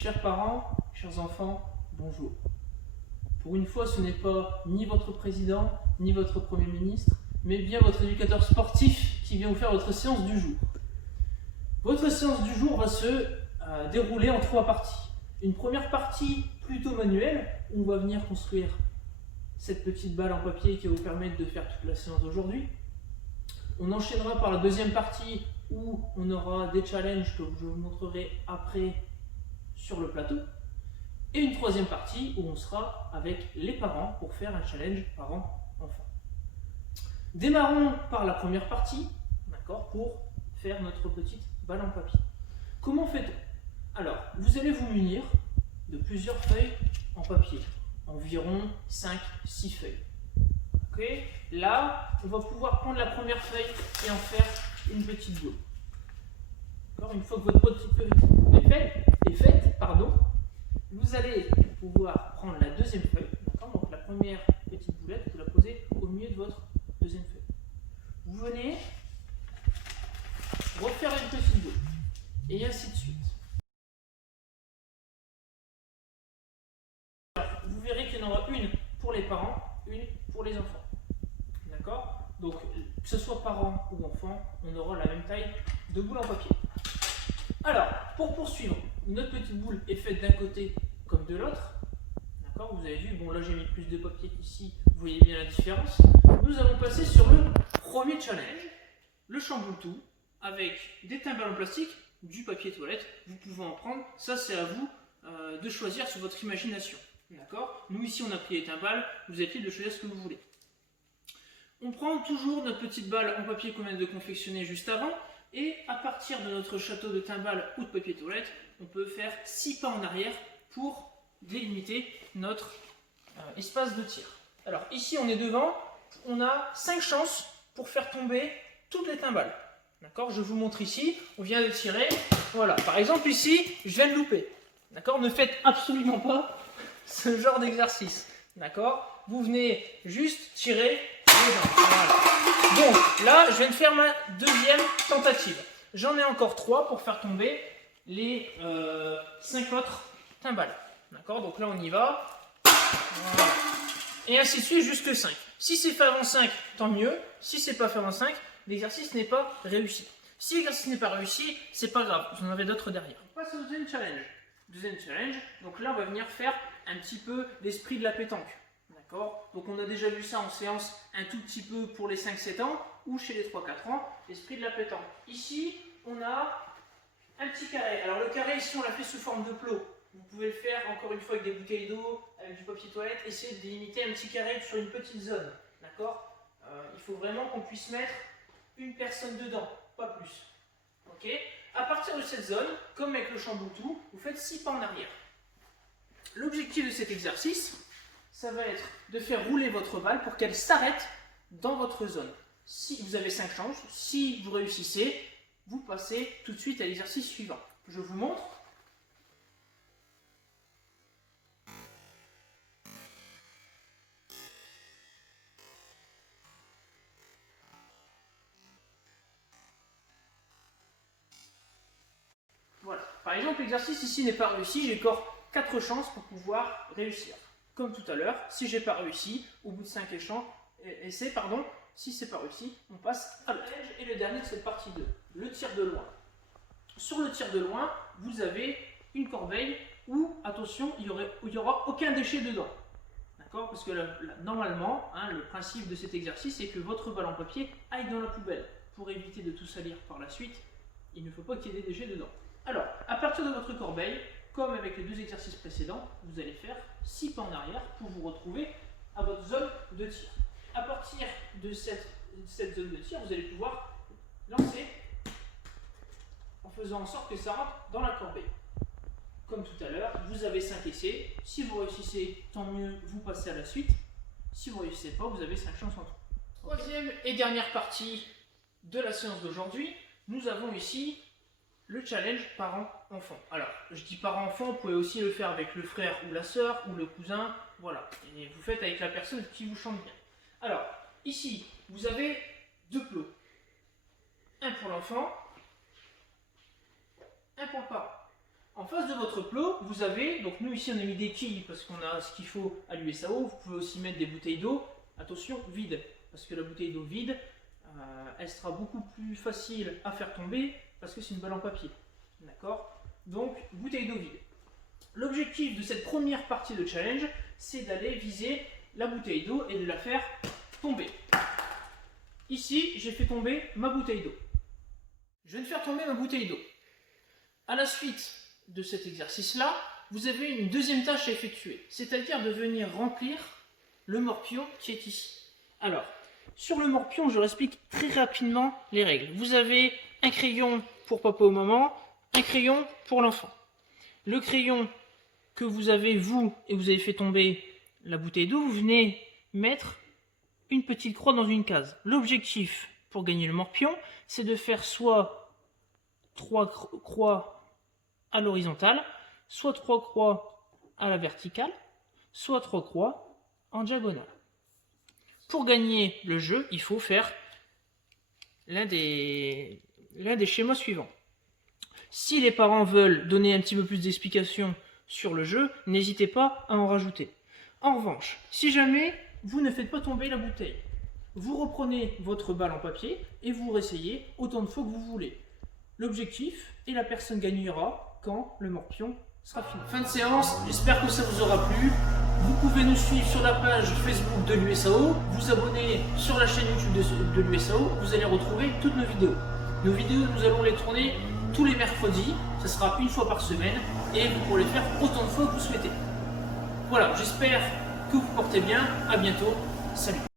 Chers parents, chers enfants, bonjour. Pour une fois, ce n'est pas ni votre président, ni votre premier ministre, mais bien votre éducateur sportif qui vient vous faire votre séance du jour. Votre séance du jour va se dérouler en 3 parties. Une première partie plutôt manuelle, où on va venir construire cette petite balle en papier qui va vous permettre de faire toute la séance d'aujourd'hui. On enchaînera par la deuxième partie où on aura des challenges que je vous montrerai après sur le plateau. Et une troisième partie où on sera avec les parents pour faire un challenge parents-enfants. Démarrons par la première partie, d'accord, pour faire notre petite balle en papier. Comment fait-on? Alors, vous allez vous munir de plusieurs feuilles en papier, environ 5-6 feuilles. Okay. Là, on va pouvoir prendre la première feuille et en faire une petite boule. Une fois que votre petite feuille est faite, vous allez pouvoir prendre la deuxième feuille. Donc la première petite boulette, vous la posez au milieu de votre deuxième feuille. Vous venez refaire une petite boule et ainsi de suite. Alors, vous verrez qu'il y en aura une pour les parents, une pour les enfants. D'accord? Donc, que ce soit parents ou enfants, on aura la même taille de boule en papier. Alors, pour poursuivre, notre petite boule est faite d'un côté comme de l'autre. D'accord? Vous avez vu, bon là j'ai mis plus de papier qu'ici, vous voyez bien la différence. Nous allons passer sur le premier challenge, le chamboule-tout, avec des timbales en plastique, du papier toilette. Vous pouvez en prendre, ça c'est à vous de choisir sur votre imagination. D'accord? Nous ici on a pris les timbales, vous êtes libre de choisir ce que vous voulez. On prend toujours notre petite balle en papier qu'on vient de confectionner juste avant. Et à partir de notre château de timbales ou de papier toilette, on peut faire 6 pas en arrière pour délimiter notre espace de tir. Alors ici on est devant, on a 5 chances pour faire tomber toutes les timbales. D'accord? Je vous montre ici, on vient de tirer, voilà. Par exemple ici, je viens de louper. D'accord? Ne faites absolument pas ce genre d'exercice. D'accord? Vous venez juste tirer. Voilà. Donc là, je viens de faire ma deuxième tentative. J'en ai encore 3 pour faire tomber les 5 autres timbales. D'accord? Donc là, on y va. Voilà. Et ainsi de suite jusque 5. Si c'est fait avant 5, tant mieux. Si c'est pas fait avant 5, l'exercice n'est pas réussi. Si l'exercice n'est pas réussi, c'est pas grave. Vous en avez d'autres derrière. On passe au deuxième challenge. Deuxième challenge. Donc là, on va venir faire un petit peu l'esprit de la pétanque. Donc on a déjà vu ça en séance un tout petit peu pour les 5-7 ans ou chez les 3-4 ans, l'esprit de la pétanque. Ici, on a un petit carré. Alors le carré ici, on l'a fait sous forme de plot. Vous pouvez le faire encore une fois avec des bouteilles d'eau, avec du papier toilette, essayer de délimiter un petit carré sur une petite zone. D'accord? Il faut vraiment qu'on puisse mettre une personne dedans, pas plus. Ok? À partir de cette zone, comme avec le chamboule-tout, vous faites 6 pas en arrière. L'objectif de cet exercice, ça va être de faire rouler votre balle pour qu'elle s'arrête dans votre zone. Si vous avez 5 chances, si vous réussissez, vous passez tout de suite à l'exercice suivant. Je vous montre. Voilà. Par exemple, l'exercice ici n'est pas réussi, j'ai encore 4 chances pour pouvoir réussir. Comme tout à l'heure, si je n'ai pas réussi, au bout de 5 essais, si ce n'est pas réussi, on passe à l'autre. Et le dernier de cette partie 2, le tir de loin. Sur le tir de loin, vous avez une corbeille où, attention, il n'y aura aucun déchet dedans. D'accord? Parce que normalement, le principe de cet exercice, c'est que votre balle en papier aille dans la poubelle. Pour éviter de tout salir par la suite, il ne faut pas qu'il y ait des déchets dedans. Alors, à partir de votre corbeille, comme avec les 2 exercices précédents, vous allez faire 6 pas en arrière pour vous retrouver à votre zone de tir. À partir de cette zone de tir, vous allez pouvoir lancer en faisant en sorte que ça rentre dans la corbeille. Comme tout à l'heure, vous avez 5 essais. Si vous réussissez, tant mieux, vous passez à la suite. Si vous ne réussissez pas, vous avez 5 chances en tout. Troisième et dernière partie de la séance d'aujourd'hui, nous avons ici le challenge parent-enfant. Alors, je dis parent-enfant, vous pouvez aussi le faire avec le frère ou la sœur ou le cousin, voilà. Et vous faites avec la personne qui vous chante bien. Alors, ici, vous avez 2 plots. Un pour l'enfant, un pour le parent. En face de votre plot, vous avez, donc nous ici on a mis des quilles parce qu'on a ce qu'il faut à l'USAO, vous pouvez aussi mettre des bouteilles d'eau, attention vide, parce que la bouteille d'eau vide, elle sera beaucoup plus facile à faire tomber parce que c'est une balle en papier. D'accord? Donc bouteille d'eau vide. L'objectif de cette première partie de challenge, c'est d'aller viser la bouteille d'eau et de la faire tomber. Ici, j'ai fait tomber ma bouteille d'eau. Je viens de faire tomber ma bouteille d'eau. À la suite de cet exercice-là, vous avez une deuxième tâche à effectuer, c'est-à-dire de venir remplir le morpion qui est ici. Alors, sur le morpion, je explique très rapidement les règles. Vous avez un crayon pour papa ou maman, un crayon pour l'enfant. Le crayon que vous avez, vous, et vous avez fait tomber la bouteille d'eau, vous venez mettre une petite croix dans une case. L'objectif pour gagner le morpion, c'est de faire soit 3 croix à l'horizontale, soit 3 croix à la verticale, soit 3 croix en diagonale. Pour gagner le jeu, il faut faire l'un des schémas suivants. Si les parents veulent donner un petit peu plus d'explications sur le jeu, n'hésitez pas à en rajouter. En revanche, si jamais vous ne faites pas tomber la bouteille, vous reprenez votre balle en papier et vous réessayez autant de fois que vous voulez. L'objectif, et la personne gagnera quand le morpion sera fini. Fin de séance, j'espère que ça vous aura plu. Vous pouvez nous suivre sur la page Facebook de l'USAO, vous abonner sur la chaîne YouTube de l'USAO, vous allez retrouver toutes nos vidéos. Nos vidéos, nous allons les tourner tous les mercredis, ce sera une fois par semaine, et vous pourrez les faire autant de fois que vous souhaitez. Voilà, j'espère que vous portez bien, à bientôt, salut.